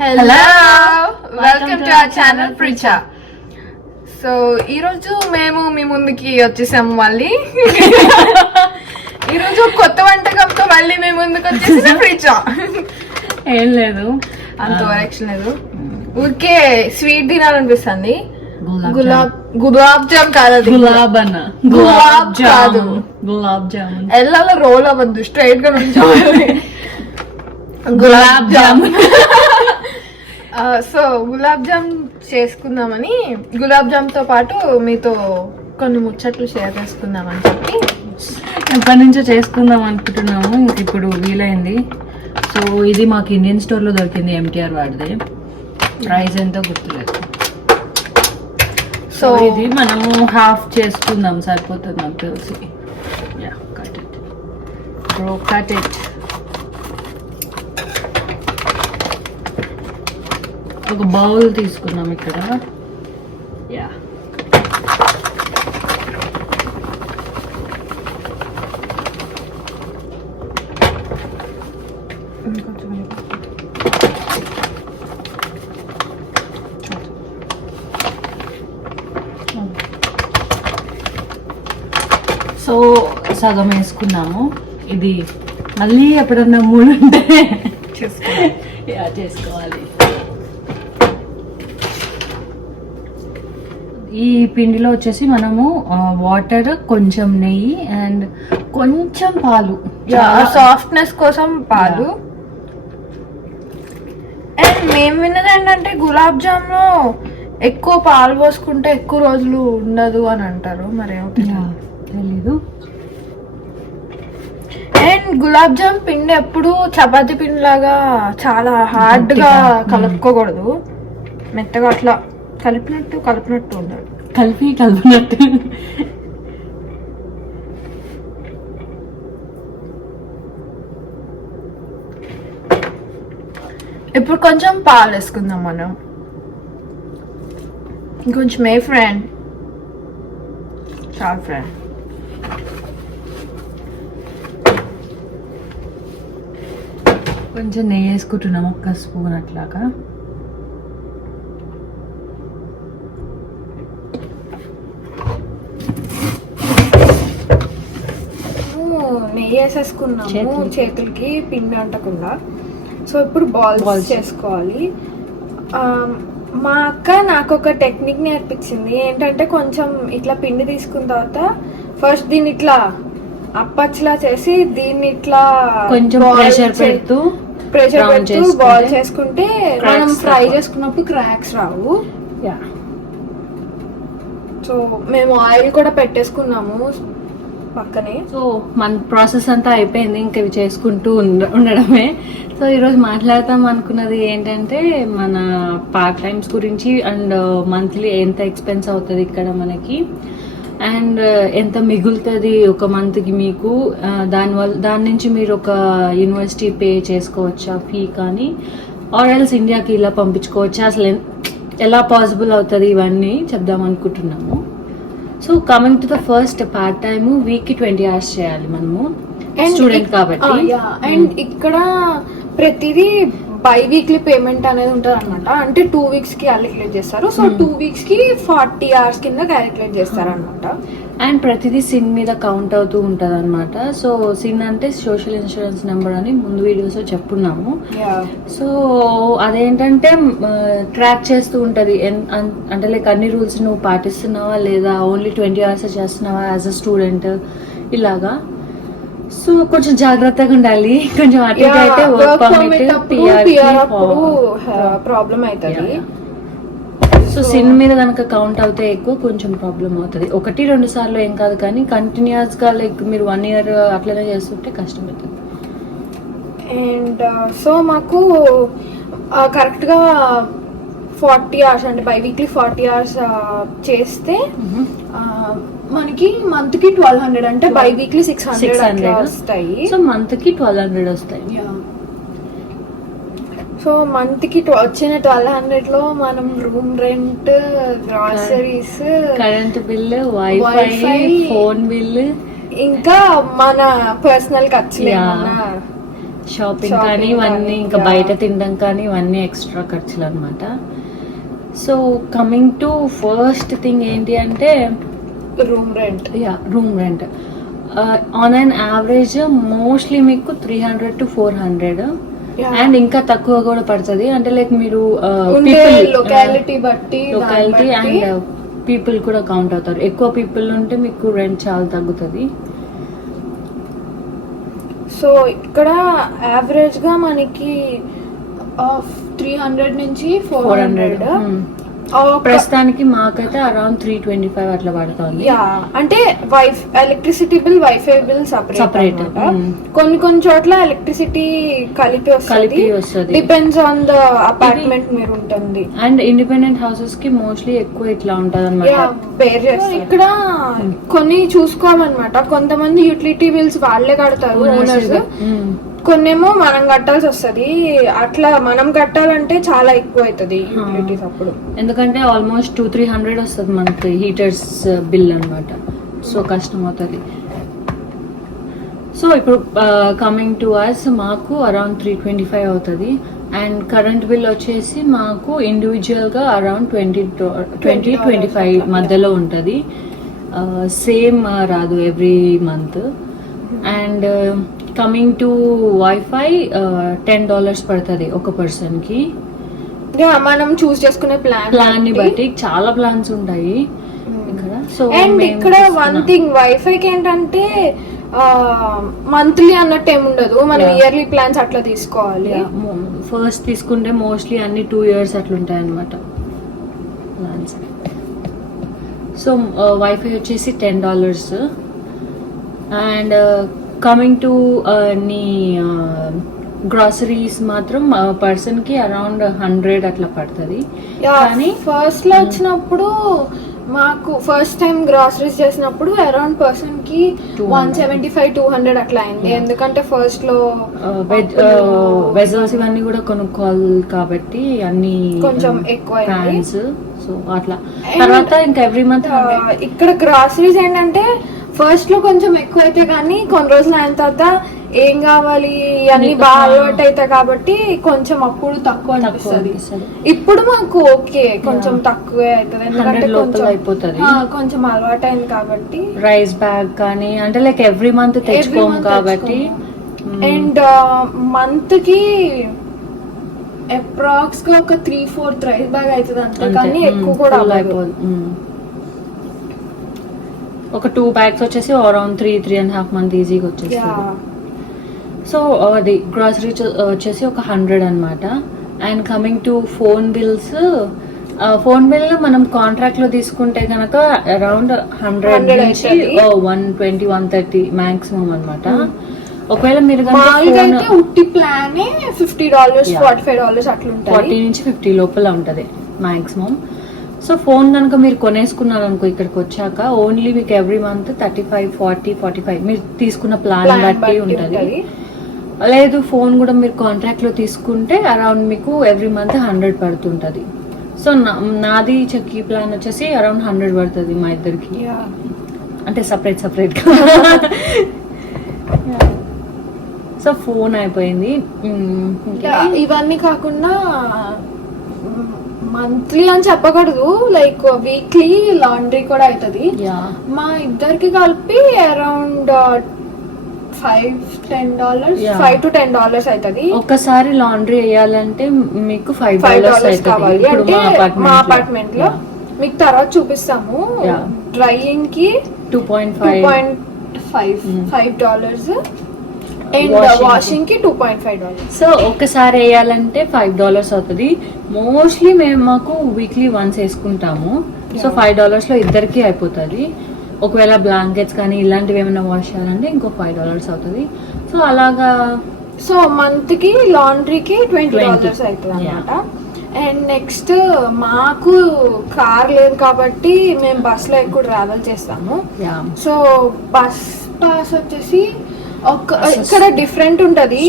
Hello welcome to our channel Pricha. So ఈరోజు మేము మీ ముందుకి వచ్చేసాము. మళ్ళీ ఈరోజు కొత్త వంటకంతో మళ్ళీ మేము ముందుకు వచ్చేసిన ప్రిచా. ఏం లేదు, అంత ఓవరాక్షన్ లేదు, ఊరికే స్వీట్ తినాలనిపిస్తుంది. గులాబ్ జామ్ కాదు, గులాబ్ కాదు, గులాబ్ జామున్. ఎల్లలో రోల్ అవ్వద్దు, స్ట్రైట్ గా నుంచోవాలి. గులాబ్ జామున్. సో గులాబ్ జామ్ చేసుకుందామని, గులాబ్ జామ్ తో పాటు మీతో కొన్ని ముచ్చట్లు షేర్ చేసుకుందామని చెప్పి ఎప్పటి నుంచో చేసుకుందాం అనుకుంటున్నాము. ఇప్పుడు వీలైంది. సో ఇది మాకు ఇండియన్ స్టోర్ లో దొరికింది, ఎంటీఆర్ వాడిదే. ప్రైస్ ఎంతో గుర్తులేదు. సో ఇది మనము హాఫ్ చేసుకుందాం, సరిపోతుంది నాకు తెలిసి. Yeah, cut it bro, cut it. ఒక బౌల్ తీసుకున్నాం ఇక్కడ. యా, సో సగం వేసుకున్నాము. ఇది మళ్ళీ ఎప్పుడన్నా మూడు ఉంటే చేసుకోవాలి. ఈ పిండిలో వచ్చేసి మనము వాటర్, కొంచెం నెయ్యి అండ్ కొంచెం పాలు, సాఫ్ట్నెస్ కోసం పాలు. అండ్ మేము విన్నది ఏంటంటే గులాబ్ జామ్ లో ఎక్కువ పాలు పోసుకుంటే ఎక్కువ రోజులు ఉండదు అని అంటారు. మరి తెలీదు. అండ్ గులాబ్ జామ్ పిండి ఎప్పుడు చపాతీ పిండి లాగా చాలా హార్డ్ గా కలుపుకోకూడదు. మెత్తగా అట్లా కలిపినట్టు ఉండాలి. కలిపినట్టు. ఇప్పుడు కొంచెం పాలు వేసుకుందాం మనం. ఇంకొంచెం ఫ్రెండ్, చాలా ఫ్రెండ్. కొంచెం నెయ్యి వేసుకుంటున్నాం, ఒక్క స్పూన్ అట్లాగా. నెయ్యి వేసేసుకున్నాము చేతులకి పిండి అంటకుండా. సో ఇప్పుడు బాల్స్ చేసుకోవాలి. మా అక్క నాకు ఒక టెక్నిక్ నేర్పించింది. ఏంటంటే కొంచెం ఇట్లా పిండి తీసుకున్న తర్వాత ఫస్ట్ దీన్ని ఇట్లా అప్పచ్లా చేసి దీన్ని ఇట్లా కొంచెం ప్రెషర్ పెడుతూ బాల్ చేసుకుంటే మనం ఫ్రై చేసుకున్నప్పుడు క్రాక్స్ రావు. సో మేము ఆయిల్ కూడా పెట్టేసుకున్నాము పక్కనే. సో మన ప్రాసెస్ అంతా అయిపోయింది, ఇంకా ఇవి చేసుకుంటూ ఉండడమే. సో ఈరోజు మాట్లాడతాం అనుకున్నది ఏంటంటే మన పార్ట్ టైమ్స్ గురించి అండ్ మంత్లీ ఎంత ఎక్స్పెన్స్ అవుతుంది ఇక్కడ మనకి, అండ్ ఎంత మిగులుతుంది ఒక మంత్కి మీకు. దాని నుంచి మీరు ఒక యూనివర్సిటీ పే చేసుకోవచ్చా ఫీ కానీ, ఆర్ ఎల్స్ ఇండియాకి ఇలా పంపించుకోవచ్చా, అసలు ఎలా పాసిబుల్ అవుతుంది, ఇవన్నీ చెప్దాం అనుకుంటున్నాము. So coming to the first part time, week కి 20 hours చేయాలి మనము, స్టూడెంట్ కాబట్టి. అండ్ ఇక్కడ ప్రతిదీ బై వీక్లీ పేమెంట్ అనేది ఉంటది అనమాట. అంటే 2 weeks కి క్యాలిక్యులేట్ చేస్తారు. సో 2 weeks కి 40 hours కింద క్యాలిక్యులేట్ చేస్తారు అనమాట. అండ్ ప్రతిదీ సిన్ మీద కౌంట్ అవుతూ ఉంటది అనమాట. సో సిన్ అంటే సోషల్ ఇన్సూరెన్స్ నెంబర్ అని ముందు వీడియోస్ చెప్పున్నాము. సో అదేంటంటే ట్రాక్ చేస్తూ ఉంటది, అంటే లైక్ అన్ని రూల్స్ నువ్వు పాటిస్తున్నావా లేదా, ఓన్లీ 20 hours చేస్తున్నావా యాజ్ అ స్టూడెంట్, ఇలాగా. సో కొంచెం జాగ్రత్తగా ఉండాలి. కొంచెం అటు అయితే వర్క్ పర్మిట్, ప్రాబ్లం అవుతుంది. సో సిన్ మీద కనుక కౌంట్ అవుతే ఎక్కువ కొంచెం ప్రాబ్లం అవుతుంది. 1-2 సార్లు ఏం కాదు, కానీ కంటిన్యూస్ గా లైక్ మీరు 1 year అట్లనే చేస్తుంటే కష్టమవుతుంది. అండ్ సో మాకు కరెక్ట్ గా 40 hours అంటే బై వీక్లీ 40 hours చేస్తే మనకి మంత్ కి 1200, అంటే బై వీక్లీ 600 వస్తాయి. సో మంత్ కి 1200 వస్తాయి. సో మంత్ కి వచ్చిన 1200 లో మనం room rent, groceries, current bill, wifi, phone bill, ఇంకా మన పర్సనల్ ఖర్చులు షాపింగ్ Shopping కానీ ఇవన్నీ కానీ, ఇంకా yeah. బయట తినడం కానీ ఇవన్నీ ఎక్స్ట్రా ఖర్చులు అనమాట. So coming to first thing ఏంటి అంటే room rent. Room rent on an average mostly మీకు 300 to 400 అండ్ ఇంకా తక్కువ కూడా పడుతుంది. అంటే లైక్ మీరు లొకాలిటీ బట్టి లొకాలిటీ అండ్ పీపుల్ కూడా కౌంట్ అవుతారు. ఎక్కువ పీపుల్ ఉంటే మీకు రెంట్ చాలా తగ్గుతుంది. సో ఇక్కడ యావరేజ్ గా మనకి 300 నుంచి 400. ప్రస్తుతానికి మాకైతే అరౌండ్ 325 అట్లా పడుతుంది. అంటే electricity bill, wifi bill separate. Hmm. కొన్ని చోట్ల ఎలక్ట్రిసిటీ కలిపి వస్తుంది. డిపెండ్స్ ఆన్ ద అపార్ట్మెంట్ మీరు ఉంటుంది. అండ్ ఇండిపెండెంట్ హౌసెస్ కి మోస్ట్లీ ఎక్కువ ఇట్లా ఉంటది అనమాట. ఇక్కడ కొన్ని చూసుకోవాలన్నమాట. కొంతమంది యూటిలిటీ బిల్స్ వాళ్ళే కడతారు ఓనర్స్, కొన్నేమో మనం కట్టాల్సి వస్తుంది. అట్లా మనం కట్టాలంటే చాలా ఎక్కువ అవుతుంది యూటిలిటీస్ అప్పుడు. ఎందుకంటే ఆల్మోస్ట్ 200-300 వస్తుంది మనకి హీటర్స్ బిల్ అన్నమాట. సో కష్టం అవుతుంది. సో ఇప్పుడు కమింగ్ టు అస్ మాకు అరౌండ్ 325 అవుతుంది. అండ్ కరెంట్ బిల్ వచ్చేసి మాకు ఇండివిజువల్ గా అరౌండ్ 20-25 మధ్యలో ఉంటుంది. సేమ్ రాదు every month. And coming to wifi $10 పడుతుంది ఒక పర్సన్ కి. మనం చూస్ చేసుకునే ప్లాన్ ని బట్టి చాలా ప్లాన్స్ ఉంటాయి ఇక్కడ. సో అండ్ ఇక్కడ వన్ థింగ్ వైఫైకి ఏంటంటే మంత్లీ అన్నట్టు ఏమి ఉండదు. మనం ఇయర్లీ ప్లాన్స్ అట్లా తీసుకోవాలి. ఫస్ట్ తీసుకుంటే మోస్ట్లీ అన్ని 2 years అట్లుంటాయి అనమాట ప్లాన్స్. సో వైఫై వచ్చేసి $10. అండ్ కమింగ్ టు నీ గ్రాసరీస్ మాత్రం పర్సన్ కి అరౌండ్ 100 అట్లా పడుతుంది. కానీ ఫస్ట్ లో వచ్చినప్పుడు మాకు ఫస్ట్ టైం గ్రాసరీస్ చేసినప్పుడు అరౌండ్ పర్సన్ కి 175-200 అట్లా అయింది. ఎందుకంటే ఫస్ట్ లో వెజల్స్ ఇవన్నీ కూడా కొనుక్కోవాలి కాబట్టి అన్ని కొంచెం ఎక్కువ ప్యాన్స్. సో అట్లా తర్వాత ఇంకా ఎవ్రీ మంత్ ఇక్కడ గ్రాసరీస్ ఏంటంటే ఫస్ట్ లో కొంచెం ఎక్కువ అయితే కానీ కొన్ని రోజులు అయిన తర్వాత ఏం కావాలి అన్ని బాగా అలవాటు అవుతాయి కాబట్టి కొంచెం అప్పుడు తక్కువ అనిపిస్తుంది. ఇప్పుడు మాకు ఓకే కొంచెం తక్కువే అవుతుంది ఎందుకంటే కొంచెం అలవాటు అయింది కాబట్టి. రైస్ బ్యాగ్ కానీ అంటే లైక్ ఎవ్రీ మంత్ తెచ్చుకోం కాబట్టి. అండ్ మంత్ కి అప్రాక్స్ గా ఒక 3-4 రైస్ బ్యాగ్ అవుతుంది అంతే కానీ ఎక్కువ కూడా అయిపోదు. ఒక 2 bags వచ్చేసి అరౌండ్ 3.5 months ఈజీగా వచ్చేస్తుంది. సో అది గ్రాసరీ వచ్చేసి ఒక 100 అనమాట. And coming to phone bills, phone bill మనం కాంట్రాక్ట్ లో తీసుకుంటే కనుక అరౌండ్ 100 నుంచి 120-130 మాక్సిమం అనమాట. ఒకవేళ మీరు ఉట్టి ప్లాన్ $50 $45 అట్లా ఉంటుంది. 40 నుంచి 50 లోపల ఉంటది మాక్సిమం. సో ఫోన్ కనుక మీరు కొనేసుకున్నారు అనుకో ఇక్కడికి వచ్చాక ఓన్లీ మీకు ఎవ్రీ మంత్ 35-40-45 మీరు తీసుకున్న ప్లాన్ బట్టి ఉంటుంది. లేదు ఫోన్ కూడా మీరు కాంట్రాక్ట్ లో తీసుకుంటే అరౌండ్ మీకు ఎవ్రీ మంత్ 100 పడుతుంటది. సో నాది చక్కీ ప్లాన్ వచ్చేసి అరౌండ్ 100 పడుతుంది మా ఇద్దరికి. అంటే సపరేట్ గా. సో ఫోన్ అయిపోయింది. ఇవన్నీ కాకుండా మంత్లీ అని చెప్పకూడదు, లైక్ వీక్లీ లాండ్రీ కూడా అవుతుంది. మా ఇద్దరికి కలిపి అరౌండ్ $5 to $10 అవుతుంది. ఒకసారి లాండ్రీ వేయాలంటే మీకు $5 కావాలి. అంటే మా అపార్ట్మెంట్ లో మీకు తర్వాత చూపిస్తాము. డ్రైయింగ్ కి $2.5 అండ్ వాషింగ్ కి $2.5. సో ఒకసారి వేయాలంటే $5 అవుతుంది. మోస్ట్లీ మేము మాకు వీక్లీ వన్స్ వేసుకుంటాము. సో $5 లో ఇద్దరికి అయిపోతుంది. ఒకవేళ బ్లాంకెట్స్ కానీ ఇలాంటివి ఏమైనా వాష్ చేయాలంటే ఇంకో $5 అవుతుంది. సో అలాగా సో మంత్ కి లాండ్రీకి $20 అవుతుంది అనమాట. అండ్ నెక్స్ట్ మాకు కార్ లేదు కాబట్టి మేము బస్ లో ఎక్కువ ట్రావెల్ చేస్తాము. సో బస్ పాస్ వచ్చేసి ఇక్కడ డిఫరెంట్ ఉంటది.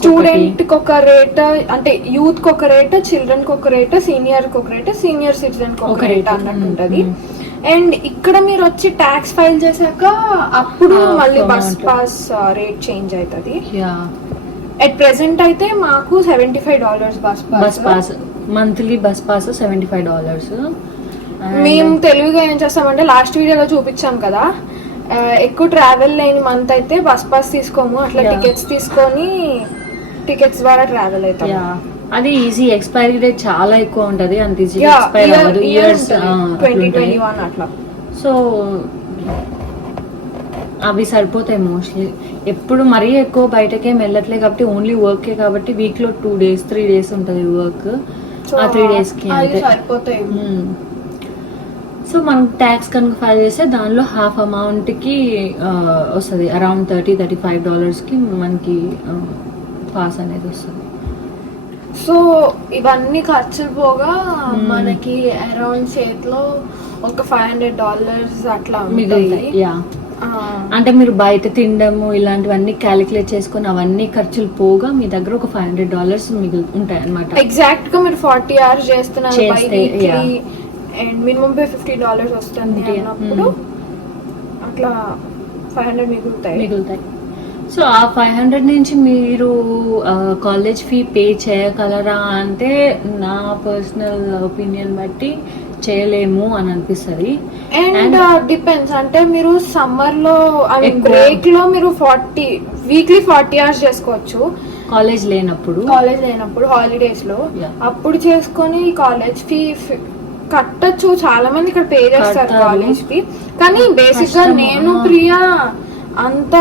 స్టూడెంట్ కి ఒక రేట్, అంటే యూత్ కి ఒక రేట్, చిల్డ్రన్ కి ఒక రేట్, సీనియర్ కి ఒక రేట్, సీనియర్ సిటిజన్ కి ఒక రేట్ అన్నట్టు ఉంటది. అండ్ ఇక్కడ మీరు వచ్చి ట్యాక్స్ ఫైల్ చేశాక అప్పుడు మళ్ళీ బస్ పాస్ రేట్ చేంజ్ అవుతుంది. ఎట్ ప్రెసెంట్ అయితే మాకు $75 bus bus pass, monthly bus pass $75. మేము తెలివిగా ఏం చేస్తామంటే లాస్ట్ వీడియోలో చూపించాం కదా, ఎక్కువ ట్రావెల్ లేని మంత్ అయితే బస్ పాస్ తీసుకోము, అట్లా టికెట్స్ తీసుకొని టికెట్స్ ద్వారా ట్రావెల్ అవుతాం. అది ఈజీ, ఎక్స్పైరీ డేట్ చాలా ఎక్కువ ఉంటది, అంత ఈజీ ఎక్స్పైర్ అవ్వదు, ఇయర్స్ 2021 అట్లా. సో అవి సరిపోతాయి మోస్ట్లీ. ఎప్పుడు మరీ ఎక్కువ బయటకే వెళ్ళట్లే కాబట్టి ఓన్లీ వర్కే కాబట్టి వీక్ లో 2 days 3 days ఉంటుంది వర్క్. ఆ 3 days కి అంతే సరిపోతాయి. సో మనం ట్యాక్స్ కనుక ఫైల్ చేస్తే దానిలో హాఫ్ అమౌంట్ కి వస్తుంది, అరౌండ్ $30-35 కి మనకి పాస్ అనేది వస్తుంది. సో ఇవన్నీ ఖర్చులు పోగా మనకి అరౌండ్ చేతిలో ఒక $500 అట్లా మిగులుతాయి. యా, అంటే మీరు బయట తినడము ఇలాంటివన్నీ క్యాలిక్యులేట్ చేసుకుని అవన్నీ ఖర్చులు పోగా మీ దగ్గర ఒక $500 ఉంటాయి అన్నమాట. ఎగ్జాక్ట్ గా మీరు 40 hours చేస్తున్నారు అండ్ మినిమం పే $50 వస్తుంది అన్నప్పుడు అట్లా 500 మిగులుతాయి. సో ఆ 500 నుంచి మీరు కాలేజ్ ఫీ పే చేయగలరా అంటే నా పర్సనల్ ఒపీనియన్ బట్టి చేయలేము అని అనిపిస్తుంది. అండ్ డిపెండ్స్, అంటే మీరు సమ్మర్ లో బ్రేక్ లో మీరు వీక్లీ 40 hours చేసుకోవచ్చు కాలేజ్ లేనప్పుడు హాలిడేస్ లో. అప్పుడు చేసుకొని కాలేజ్ ఫీ కట్టచ్చు, చాలా మంది ఇక్కడ పే చేస్తారు కాలేజ్ ఫీ. కానీ బేసిక్ గా నేను ప్రియా అంత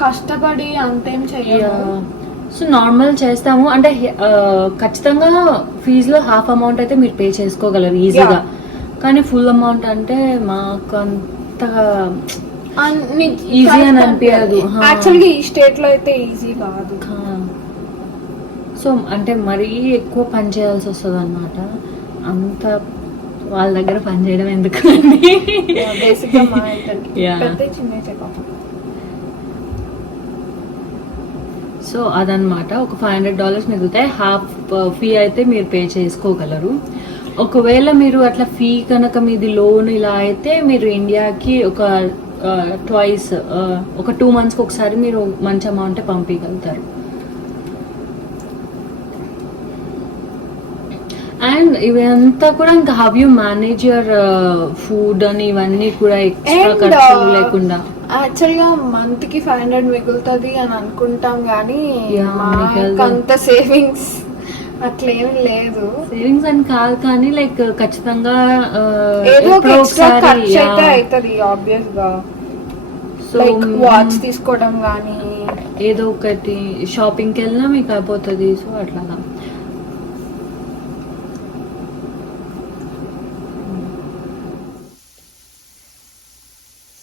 కష్టపడి అంతేం చెయ్యము. సో నార్మల్ చేస్తాము అంటే ఖచ్చితంగా ఫీజులో హాఫ్ అమౌంట్ అయితే మీరు పే చేసుకోగలరు ఈజీగా, కానీ ఫుల్ అమౌంట్ అంటే మాకు అంత ఈజీ అని అనిపించదు. యాక్చువల్గా ఈ స్టేట్ లో అయితే ఈజీ కాదు. సో అంటే మరీ ఎక్కువ పని చేయాల్సి వస్తుంది అన్నమాట. అంత వాళ్ళ దగ్గర పని చేయడం ఎందుకు సో అదనమాట. ఒక $500 మిగులుతాయి, హాఫ్ ఫీ అయితే మీరు పే చేసుకోగలరు. ఒకవేళ మీరు అట్లా ఫీ కనుక మీది లోన్ ఇలా అయితే మీరు ఇండియాకి ఒక ట్వైస్ ఒక 2 months ఒకసారి మీరు మంచి అమౌంట్ పంపించగలుగుతారు. అండ్ ఇవంతా కూడా ఇంకా how you manage your food అని ఇవన్నీ కూడా ఎక్స్ట్రా ఖర్చు లేకుండా. యాక్చువల్ గా మంత్ కి 500 మిగులుతుంది అని అనుకుంటాం కానీ అంత సేవింగ్స్ అట్లేం లేదు. సేవింగ్స్ అని కాదు కానీ లైక్ ఖచ్చితంగా ఏదో ఖర్చు అయితే అవుతుంది ఆబ్వియస్ గా. లైక్ వాచ్ తీసుకోవడం కానీ ఏదో ఒకటి షాపింగ్కి వెళ్ళినా మీకు అయిపోతుంది. సో అట్లా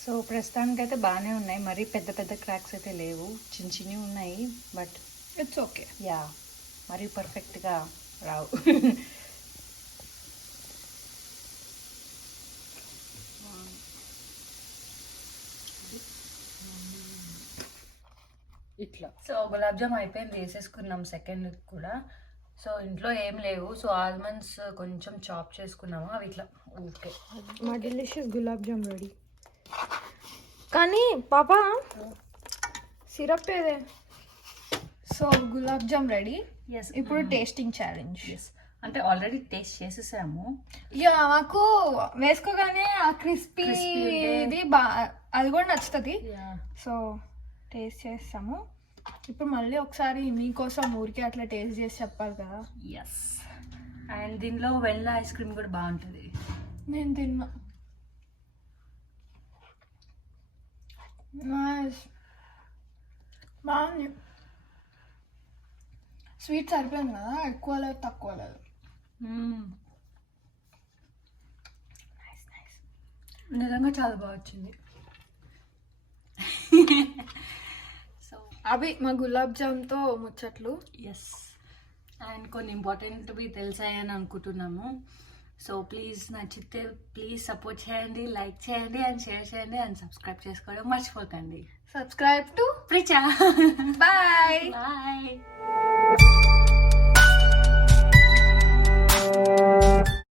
సో ప్రస్తుతానికి అయితే బాగానే ఉన్నాయి, మరి పెద్ద పెద్ద క్రాక్స్ అయితే లేవు, చిన్న చిన్నవి ఉన్నాయి. But it's okay. యా, మరి పర్ఫెక్ట్గా రావు. ఇట్లా. సో గులాబ్ జామ్ అయిపోయింది, వేసేసుకున్నాం సెకండ్ కూడా. సో ఇంట్లో ఏం లేవు, సో ఆల్మండ్స్ కొంచెం చాప్ చేసుకున్నాము, అవి ఇట్లా. ఓకే, మా డెలిషియస్ గులాబ్ జామ్ రెడీ. కానీ పాప సిరప్ ఏదే. So gulab jam ready. ఇప్పుడు టేస్టింగ్ ఛాలెంజ్. అంటే ఆల్రెడీ టేస్ట్ చేసేసాము. యా, మాకు వేసుకోగానే ఆ క్రిస్పీది అది కూడా నచ్చుతుంది. సో టేస్ట్ చేస్తాము. ఇప్పుడు మళ్ళీ ఒకసారి మీకోసం ఊరికే అట్లా టేస్ట్ చేసి చెప్పాలి కదా. ఎస్, అండ్ దీనిలో వెనిలా ఐస్ క్రీమ్ కూడా బాగుంటుంది. నేను తిన్నా. బాగుంది. స్వీట్ సరిపోయింది కదా, ఎక్కువ లేదు తక్కువ లేదు. నిజంగా చాలా బాగా వచ్చింది. సో అవి మా గులాబ్ జామ్తో ముచ్చట్లు. ఎస్, అండ్ కొన్ని ఇంపార్టెంట్వి తెలిసాయని అనుకుంటున్నాము. సో ప్లీజ్ నచ్చితే ప్లీజ్ సపోర్ట్ చేయండి, లైక్ చేయండి అండ్ షేర్ చేయండి అండ్ సబ్స్క్రైబ్ చేసుకోవడం మర్చిపోకండి. Subscribe to Pricha. Bye bye.